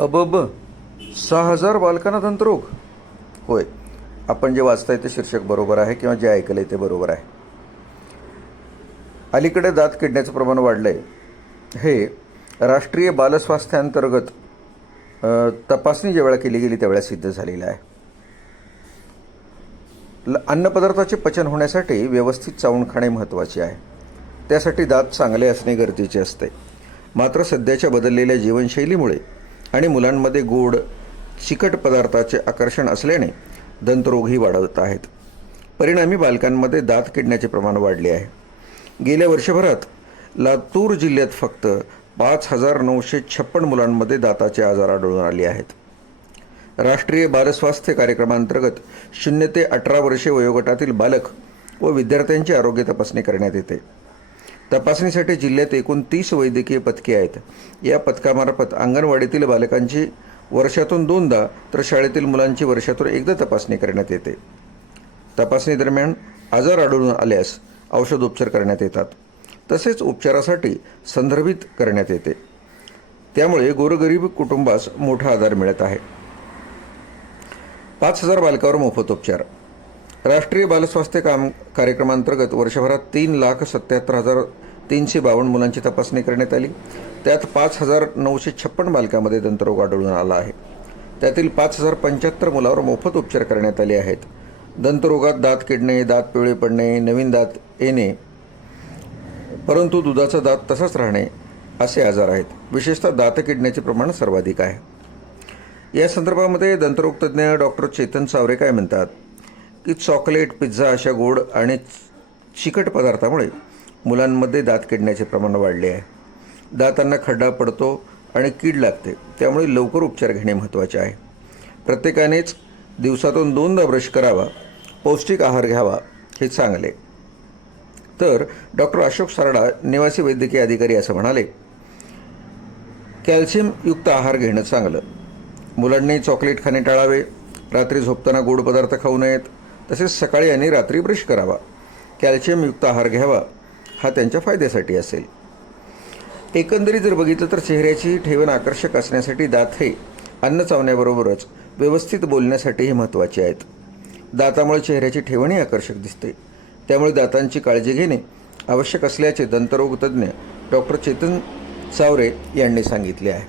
अबब सहा हजार बालकांना दंतरोग. होय. आपण जे वाचताय ते शीर्षक बरोबर आहे किंवा जे ऐकलं आहे ते बरोबर आहे. अलीकडे दात किडण्याचं प्रमाण वाढलं आहे हे राष्ट्रीय बालस्वास्थ्यांतर्गत तपासणी ज्यावेळा केली गेली त्यावेळा सिद्ध झालेलं आहे. ल- अन्नपदार्थाचे पचन होण्यासाठी व्यवस्थित चावून खाणे महत्त्वाचे आहे. त्यासाठी दात चांगले असणे गरजेचे असते. मात्र सध्याच्या बदललेल्या जीवनशैलीमुळे आणि मुलांमध्ये गोड चिकट पदार्थाचे आकर्षण असल्याने दंतरोगही वाढत आहेत. परिणामी बालकांमध्ये दात किडण्याचे प्रमाण वाढले आहे. गेल्या वर्षभरात लातूर जिल्ह्यात फक्त पाच हजार नऊशे छप्पन मुलांमध्ये दाताचे आजार आढळून आले आहेत. राष्ट्रीय बालस्वास्थ्य कार्यक्रमांतर्गत शून्य ते अठरा वर्षे वयोगटातील बालक व विद्यार्थ्यांची आरोग्य तपासणी करण्यात येते. तपासणीसाठी जिल्ह्यात एकूण तीस वैद्यकीय पथके आहेत. या पथकामार्फत अंगणवाडीतील बालकांची वर्षातून दोनदा तर शाळेतील मुलांची वर्षातून एकदा तपासणी करण्यात येते. तपासणीदरम्यान आजार आढळून आल्यास औषधोपचार करण्यात येतात. तसेच उपचारासाठी संदर्भित करण्यात येते. त्यामुळे गोरगरीब कुटुंबास मोठा आधार मिळत आहे. पाच हजार बालकावर मोफत उपचार. राष्ट्रीय बालस्वास्थ्य काम कार्यक्रमांतर्गत वर्षभरात तीन लाख सत्याहत्तर हजार तीनशे बावन्न मुलांची तपासणी करण्यात आली. त्यात पाच हजार नऊशे छप्पन बालकांमध्ये दंतरोग आढळून आला आहे. त्यातील पाच हजार पंच्याहत्तर मुलावर मोफत उपचार करण्यात आले आहेत. दंतरोगात दात किडणे दात पिवळे पडणे नवीन दात येणे परंतु दुधाचा दात तसाच राहणे असे आजार आहेत. विशेषतः दात किडण्याचे प्रमाण सर्वाधिक आहे. या संदर्भामध्ये दंतरोगतज्ञ डॉक्टर चेतन सावरे काय म्हणतात? की चॉकलेट पिझ्झा अशा गोड आणि चिकट पदार्थामुळे मुलांमध्ये दात किडण्याचे प्रमाण वाढले आहे. दातांना खड्डा पडतो आणि कीड लागते त्यामुळे लवकर उपचार घेणे महत्त्वाचे आहे. प्रत्येकानेच दिवसातून दोनदा ब्रश करावा पौष्टिक आहार घ्यावा हे चांगले. तर डॉक्टर अशोक सारडा निवासी वैद्यकीय अधिकारी असं म्हणाले कॅल्शियमयुक्त आहार घेणं चांगलं. मुलांनी चॉकलेट खाणे टाळावे. रात्री झोपताना गोड पदार्थ खाऊ नयेत. तसेच सकाळी आणि रात्री ब्रश करावा. कॅल्शियमयुक्त आहार घ्यावा हा त्यांच्या फायद्यासाठी असेल. एकंदरीत जर बघितलं तर चेहऱ्याची ठेवण आकर्षक असण्यासाठी दात हे अन्न चावण्याबरोबरच व्यवस्थित बोलण्यासाठीही महत्त्वाचे आहेत. दातामुळे चेहऱ्याची ठेवणही आकर्षक दिसते. त्यामुळे दातांची काळजी घेणे आवश्यक असल्याचे दंतरोगतज्ञ डॉक्टर चेतन चावरे यांनी सांगितले आहे.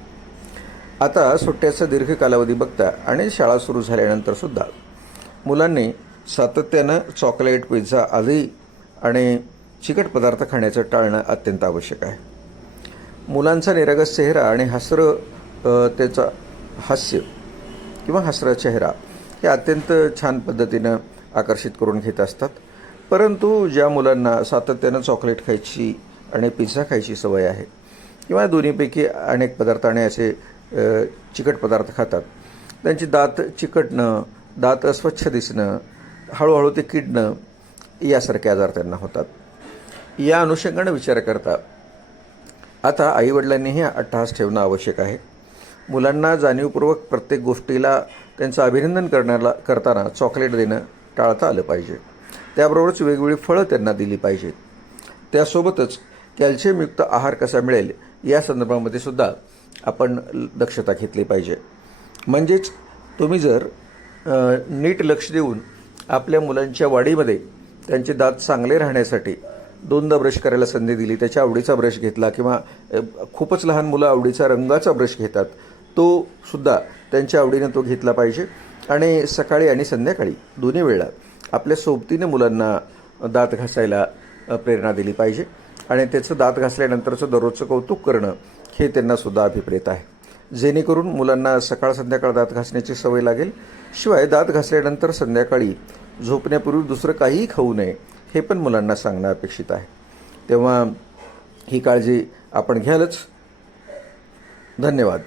आता सुट्ट्याचा दीर्घ कालावधी बघता आणि शाळा सुरू झाल्यानंतरसुद्धा मुलांनी सातत्यानं चॉकलेट पिझ्झा आदी आणि चिकट पदार्थ खाण्याचं टाळणं अत्यंत आवश्यक आहे. मुलांचा निरागस चेहरा आणि हसरं त्याचा हास्य किंवा हसरा चेहरा हे अत्यंत छान पद्धतीनं आकर्षित करून घेत असतात. परंतु ज्या मुलांना सातत्यानं चॉकलेट खायची आणि पिझ्झा खायची सवय आहे किंवा दोन्हीपैकी अनेक पदार्थाने असे चिकट पदार्थ खातात त्यांची दात चिकटणं दात अस्वच्छ दिसणं हळूहळू ते किडणं यासारखे आजार त्यांना होतात. या अनुषंगानं विचार करता आता आईवडिलांनीही अट्टहास ठेवणं आवश्यक आहे. मुलांना जाणीवपूर्वक प्रत्येक गोष्टीला त्यांचं अभिनंदन करण्याला करताना चॉकलेट देणं टाळता आलं पाहिजे. त्याबरोबरच वेगवेगळी फळं त्यांना दिली पाहिजेत. त्यासोबतच कॅल्शियमयुक्त आहार कसा मिळेल या संदर्भामध्ये सुद्धा आपण दक्षता घेतली पाहिजे. म्हणजेच तुम्ही जर नीट लक्ष देऊन आपल्या मुलांच्या वाढीमध्ये त्यांचे दात चांगले राहण्यासाठी दोनदा ब्रश करायला संधी दिली. त्याच्या आवडीचा ब्रश घेतला किंवा खूपच लहान मुलं आवडीचा रंगाचा ब्रश घेतात तो सुद्धा त्यांच्या आवडीनं तो घेतला पाहिजे. आणि सकाळी आणि संध्याकाळी दोन्ही वेळा आपल्या सोबतीने मुलांना दात घासायला प्रेरणा दिली पाहिजे. आणि त्याचं दात घासल्यानंतरचं दररोजचं कौतुक करणं हे त्यांना सुद्धा अभिप्रेत आहे. जेणेकरून मुलांना सकाळ संध्याकाळ दात घासण्याची सवय लागेल. शिवाय दात घासल्यानंतर संध्याकाळी झोपण्यापूर्वी दुसरं काहीही खाऊ नये हे पण मुलांना सांगणं अपेक्षित आहे. तेव्हा ही काळजी आपण घ्यालच. धन्यवाद.